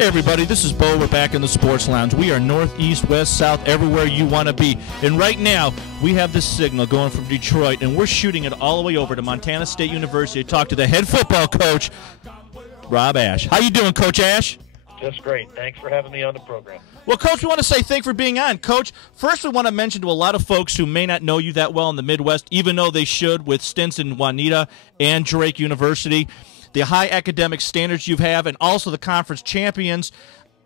Hey everybody, this is Bo. We're back in the Sports Lounge. We are north, east, west, south, everywhere you want to be. And right now, we have this signal going from Detroit, and we're shooting it all the way over to Montana State University to talk to the head football coach, Rob Ash. How you doing, Coach Ash? Just great. Thanks for having me on the program. Well, Coach, we want to say thanks for being on. Coach, first we want to mention to a lot of folks who may not know you that well in the Midwest, even though they should, with stints in Juanita and Drake University, the high academic standards you have, and also the conference champions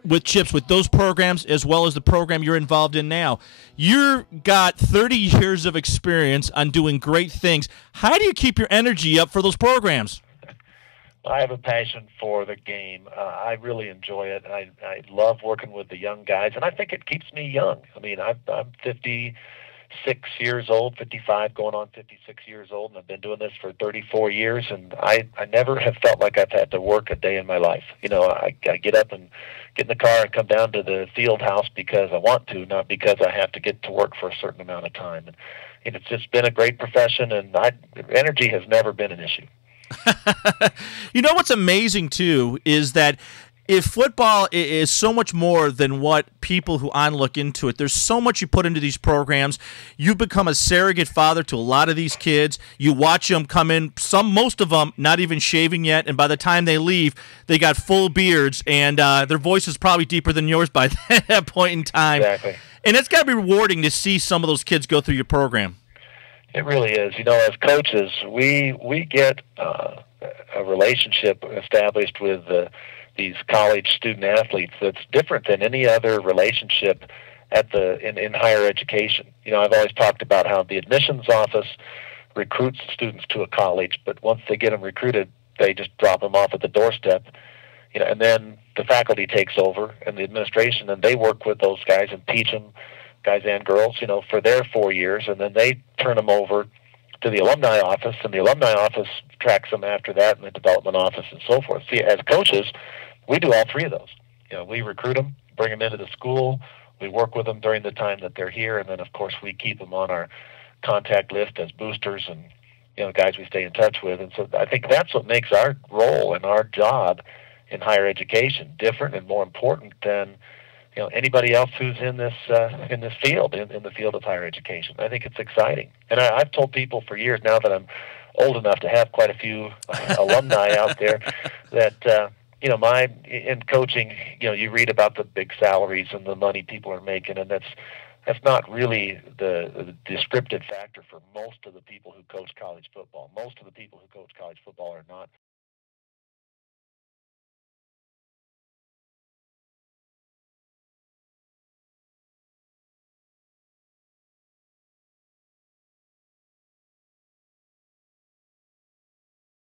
with chips with those programs, as well as the program you're involved in now. You've got 30 years of experience on doing great things. How do you keep your energy up for those programs? I have a passion for the game. I really enjoy it. I love working with the young guys, and I think it keeps me young. I mean, I'm 56 years old, 55 going on 56 years old, and I've been doing this for 34 years, and I never have felt like I've had to work a day in my life. You know, I get up and get in the car and come down to the field house because I want to, not because I have to get to work for a certain amount of time. And it's just been a great profession, and energy has never been an issue. You know what's amazing, too, is that if football is so much more than what people who look into it, there's so much you put into these programs. You become a surrogate father to a lot of these kids. You watch them come in, most of them not even shaving yet, and by the time they leave, they got full beards, and their voice is probably deeper than yours by that point in time. Exactly. And it's got to be rewarding to see some of those kids go through your program. It really is. You know, as coaches, we get a relationship established with these college student athletes that's different than any other relationship in higher education. You know, I've always talked about how the admissions office recruits students to a college, but once they get them recruited, they just drop them off at the doorstep. You know, and then the faculty takes over and the administration, and they work with those guys and teach them, guys and girls, you know, for their 4 years, and then they turn them over to the alumni office, and the alumni office tracks them after that, and the development office, and so forth. See, as coaches, we do all three of those. You know, we recruit them, bring them into the school, we work with them during the time that they're here, and then, of course, we keep them on our contact list as boosters and, you know, guys we stay in touch with. And so I think that's what makes our role and our job in higher education different and more important than, you know, anybody else who's in this field, in the field of higher education. I think it's exciting. And I've told people for years now that I'm old enough to have quite a few alumni out there that, you know, in coaching, you know, you read about the big salaries and the money people are making, and that's not really the descriptive factor for most of the people who coach college football. Most of the people who coach college football are not